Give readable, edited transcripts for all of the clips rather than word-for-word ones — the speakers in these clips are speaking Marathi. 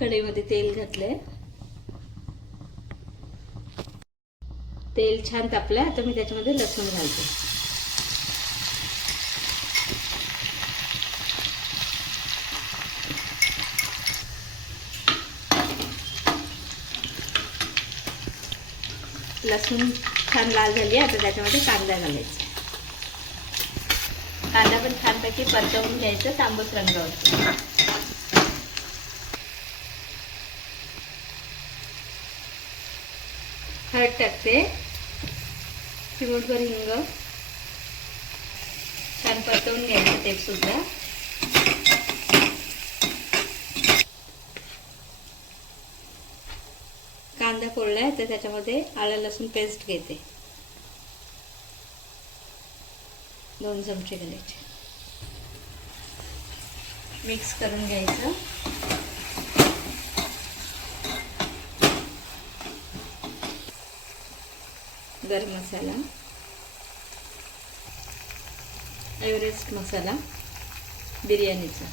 कढईमध्ये तेल घातले, तेल छान तापले. आता मी त्याच्यामध्ये लसूण घालते. लसूण छान लाल झाली. आता त्याच्यामध्ये कांदा घालायचा. कांदा पण छानपैकी परतवून घ्यायचं तांबूस रंगावर. हळद टाकते, चिमूटभर हिंग. छान परतवून घ्यायचं ते सुद्धा. कांदा पोळलाय तर त्याच्यामध्ये आलं लसूण पेस्ट घेते. 2 चमचे घालायचे. मिक्स करून घ्यायचं. गरम मसाला, एव्हरेस्ट मसाला बिर्याणीचा,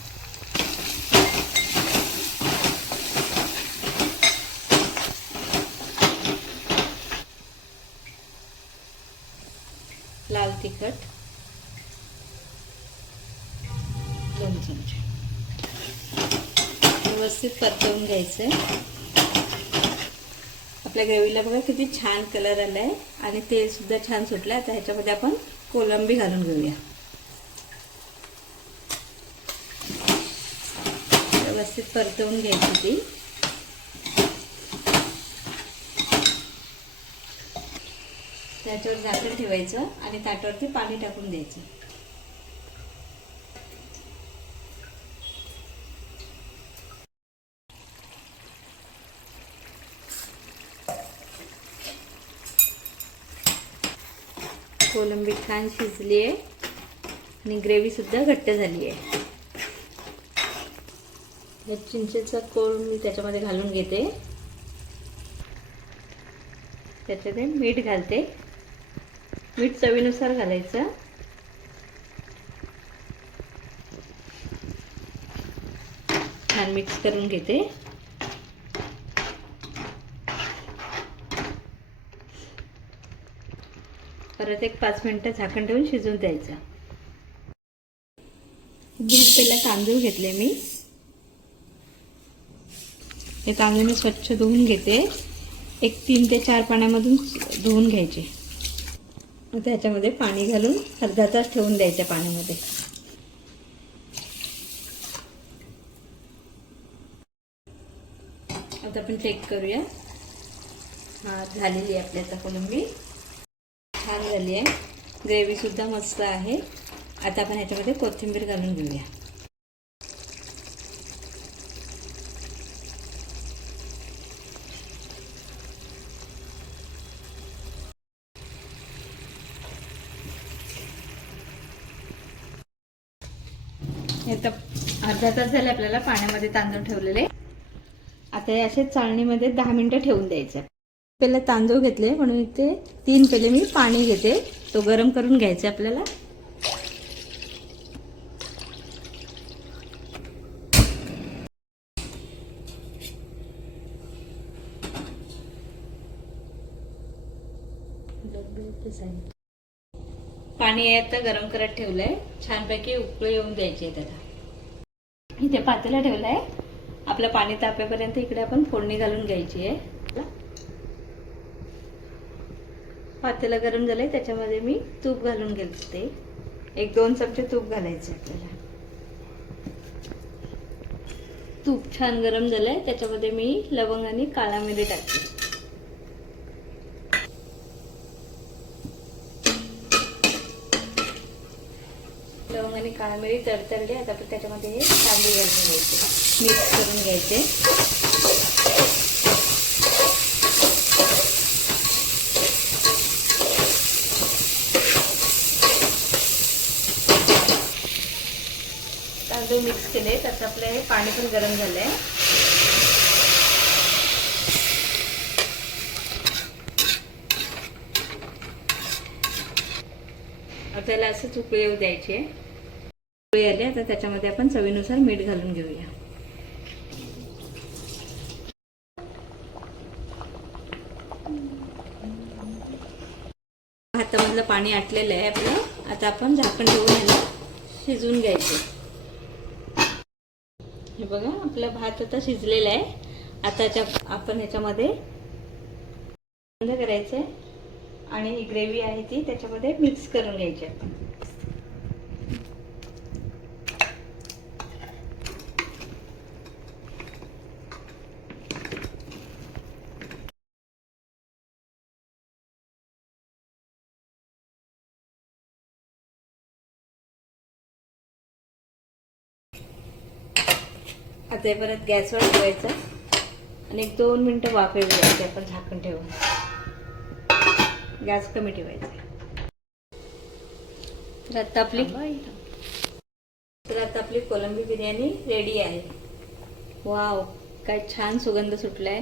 लाल तिखट 2 चमचे. व्यवस्थित परतवून घ्यायचं. आपल्या ग्रेव्हीला बघा किती छान कलर आलाय आणि तेल सुद्धा छान सुटलंय. आता ह्याच्यामध्ये आपण कोलंबी घालून घेऊया. व्यवस्थित परतवून घ्यायची ती. त्याच्यावर झाकण ठेवायचं आणि ताटावरती पाणी टाकून द्यायचं. कोलंबी छान शिजली आहे आणि ग्रेव्ही सुद्धा घट्ट झाली आहे. हे चिंचेचा कोळ मी त्याच्यामध्ये घालून घेते. त्याच्यात मीठ घालते. मीठ चवीनुसार घालायचं. छान मिक्स करून घेते. परत एक 5 मिनिटं झाकण ठेवून शिजवून द्यायचं. पहिला तांदूळ घेतले मी. हे तांदूळ मी स्वच्छ धुवून घेते. एक 3 ते 4 पाण्यामधून धुवून घ्यायचे. त्याच्यामध्ये पाणी घालून अर्धा तास ठेवून द्यायच्या पाण्यामध्ये. आता आपण चेक करूया. झालेली आहे आपली आता कोलंबी. छान झाली आहे. ग्रेव्ही सुद्धा मस्त आहे. आता आपण ह्याच्यामध्ये कोथिंबीर घालून घेऊया. आता अर्धा तास झाले आपल्याला पाण्यामध्ये तांदूळ ठेवलेले. आता हे असे चाळणीमध्ये 10 मिनिटं ठेवून द्यायचं. पहिले तांदूळ घेतले म्हणून इथे 3 पेले मी पाणी घेते. तो गरम करून घ्यायचा आपल्याला. पाणी आता गरम करत ठेवलंय. छानपैकी उकळी येऊन द्यायची आहे त्याला. इथे पातेला ठेवलाय. आपलं पाणी तापेपर्यंत इकडे आपण फोडणी घालून घ्यायची आहे. पातेला गरम झालंय. त्याच्यामध्ये मी तूप घालून घेते. 1-2 चमचे तूप घालायचे आपल्याला. तूप छान गरम झालंय. त्याच्यामध्ये मी लवंग आणि काळा मिरी टाकते. लवंग आणि काळा मिरी तडतडली. आता आपण त्याच्यामध्ये हे तांदूळ घालून घ्यायचे. मिक्स करून घ्यायचे. तांदूळ मिक्स केले. त्यात आपलं हे पाणी पण गरम झालंय. त्याला असंच उकळी येऊ द्यायची. उकळी आली. आता त्याच्यामध्ये आपण चवीनुसार मीठ घालून घेऊया. भातामधलं पाणी आटलेलं आहे आपलं. आता आपण झाकण ठेवून ह्याला शिजवून घ्यायचं. हे बघा आपला भात आता शिजलेला आहे. आता आपण ह्याच्यामध्ये बंद करायचं आहे आणि ही ग्रेव्ही आहे ती त्याच्यामध्ये मिक्स करून घ्यायची आपण. आता हे परत गॅसवर ठेवायचं आणि 1-2 मिनिटं वाफेवर द्यायचे आपण झाकण ठेवून. गॅस कमी ठेवायचा. तर आता आपली कोलंबी बिर्याणी रेडी आहे. वाव, काय छान सुगंध सुटलाय.